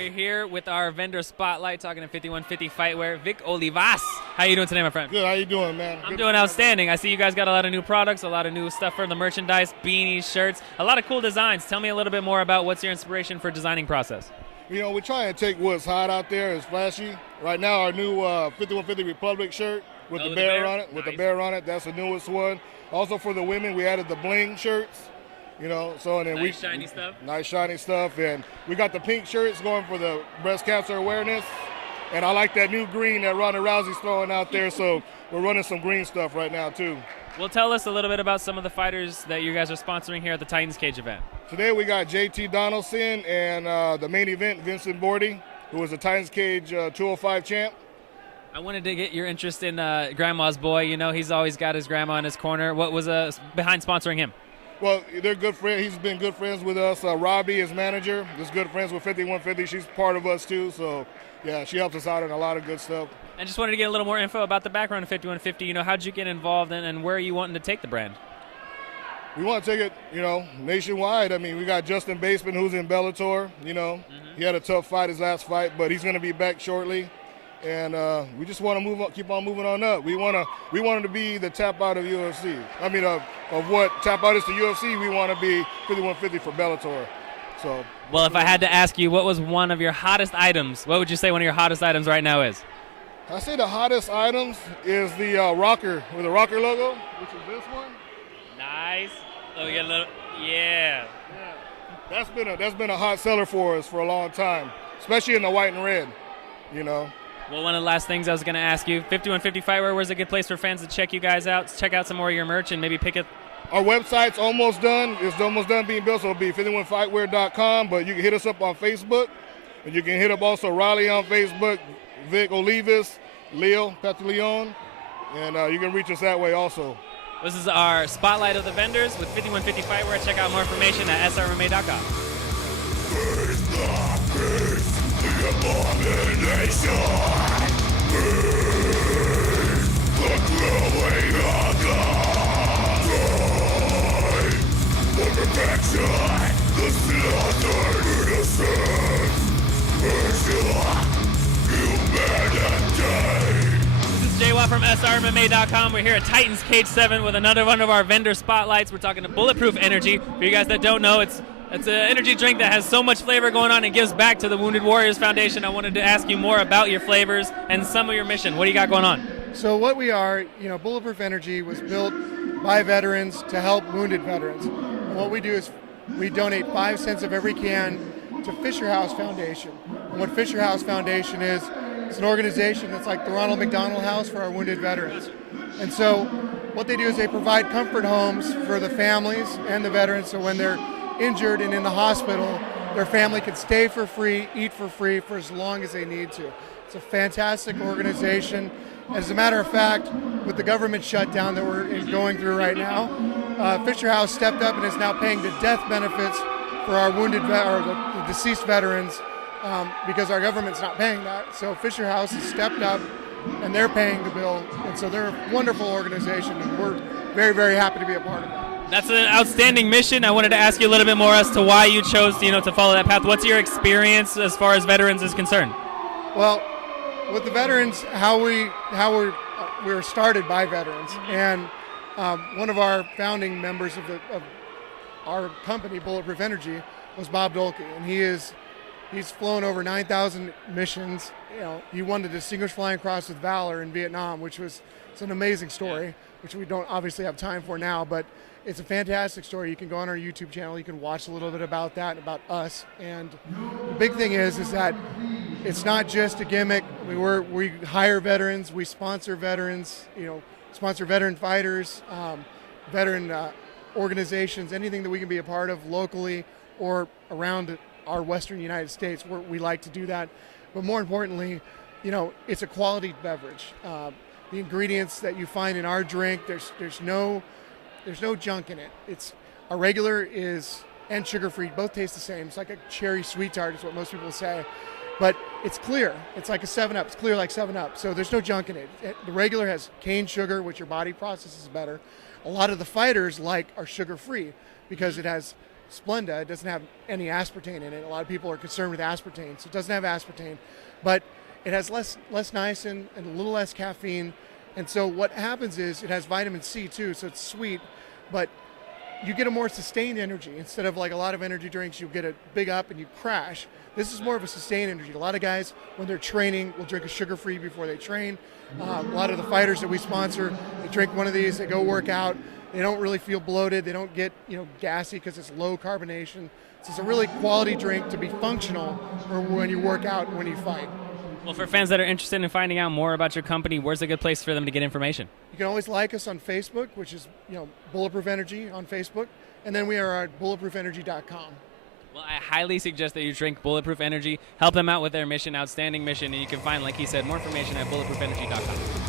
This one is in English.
We're here with our vendor spotlight, talking to 5150 Fightwear. Vic Olivas, how you doing today, my friend? Good. How you doing, man? I'm doing outstanding. I see you guys got a lot of new products, a lot of new stuff for the merchandise, beanies, shirts, a lot of cool designs. Tell me a little bit more about what's your inspiration for designing process. You know, we're trying to take what's hot out there, it's flashy. Right now, our new 5150 Republic shirt with the bear on it. With the bear on it, that's the newest one. Also for the women, we added the bling shirts. You know, so and then nice shiny stuff. Nice shiny stuff, and we got the pink shirts going for the breast cancer awareness. And I like that new green that Ronda Rousey's throwing out there, so we're running some green stuff right now too. Well, tell us a little bit about some of the fighters that you guys are sponsoring here at the Titans Cage event. Today we got JT Donaldson and the main event, Vincent Bordy, who was the Titans Cage 205 champ. I wanted to get your interest in Grandma's Boy. You know, he's always got his grandma in his corner. What was behind sponsoring him? Well, they're good friends. He's been good friends with us. Robbie, his manager, is good friends with 5150. She's part of us too, so yeah, she helps us out in a lot of good stuff. I just wanted to get a little more info about the background of 5150. You know, how'd you get involved and where are you wanting to take the brand? We want to take it, you know, nationwide. I mean, we got Justin Baseman, who's in Bellator. You know, He had a tough fight his last fight, but he's going to be back shortly. And we just want to move on, keep on moving on up. We wanted to be the tap out of UFC. I mean, of what tap out is to UFC, we want to be 5150 for Bellator. So. Well, if I had to ask you, what was one of your hottest items? What would you say one of your hottest items right now is? I say the hottest items is the rocker with the rocker logo, which is this one. Nice. Oh, you get a little, yeah. That's been a hot seller for us for a long time, especially in the white and red. You know. Well, one of the last things I was going to ask you, 5150 Fightwear, where's a good place for fans to check you guys out, check out some more of your merch, and maybe pick it? Our website's almost done. It's almost done being built, so it'll be 51fightwear.com, but you can hit us up on Facebook, and you can hit up also Riley on Facebook, Vic Olivas, Leo Pataleon, and you can reach us that way also. This is our spotlight of the vendors with 5150 Fightwear. Check out more information at srmma.com. The abomination, the growing of time, the perfection, the slaughtered innocent, humanity. This is Jay from srmma.com. We're here at Titans Cage 7 with another one of our vendor spotlights. We're talking to Bulletproof Energy. For you guys that don't know, it's an energy drink that has so much flavor going on and gives back to the Wounded Warriors Foundation. I wanted to ask you more about your flavors and some of your mission. What do you got going on? So what we are, Bulletproof Energy was built by veterans to help wounded veterans. And what we do is we donate 5 cents of every can to Fisher House Foundation. And what Fisher House Foundation is, it's an organization that's like the Ronald McDonald House for our wounded veterans. And so what they do is they provide comfort homes for the families and the veterans, so when they're injured and in the hospital, their family can stay for free, eat for free for as long as they need to. It's a fantastic organization. As a matter of fact, with the government shutdown that we're going through right now, Fisher House stepped up and is now paying the death benefits for our wounded or the deceased veterans because our government's not paying that. So Fisher House has stepped up and they're paying the bill. And so they're a wonderful organization and we're very, very happy to be a part of that. That's an outstanding mission. I wanted to ask you a little bit more as to why you chose, to follow that path. What's your experience as far as veterans is concerned? Well, with the veterans, we were started by veterans, and one of our founding members of our company, Bulletproof Energy, was Bob Dolke, and he's flown over 9,000 missions. He won the Distinguished Flying Cross with Valor in Vietnam, it's an amazing story, which we don't obviously have time for now, but it's a fantastic story. You can go on our YouTube channel. You can watch a little bit about that, about us. And the big thing is that it's not just a gimmick. We hire veterans. We sponsor veterans. Sponsor veteran fighters, veteran organizations, anything that we can be a part of locally or around our Western United States. We like to do that. But more importantly, it's a quality beverage. The ingredients that you find in our drink, there's no junk in it. It's a regular and sugar-free, both taste the same. It's like a cherry sweet tart is what most people say. But it's clear. It's like a 7-Up. It's clear like 7-Up. So there's no junk in it. The regular has cane sugar, which your body processes better. A lot of the fighters are sugar-free because it has Splenda. It doesn't have any aspartame in it. A lot of people are concerned with aspartame, so it doesn't have aspartame, but it has less niacin and a little less caffeine. And so what happens is it has vitamin C too, so it's sweet, but you get a more sustained energy. Instead of like a lot of energy drinks, you get a big up and you crash. This is more of a sustained energy. A lot of guys, when they're training, will drink a sugar-free before they train. A lot of the fighters that we sponsor, they drink one of these, they go work out. They don't really feel bloated. They don't get gassy because it's low carbonation. So it's a really quality drink to be functional for when you work out and when you fight. Well, for fans that are interested in finding out more about your company, where's a good place for them to get information? You can always like us on Facebook, which is Bulletproof Energy on Facebook, and then we are at bulletproofenergy.com. Well, I highly suggest that you drink Bulletproof Energy. Help them out with their mission, outstanding mission, and you can find, like he said, more information at bulletproofenergy.com.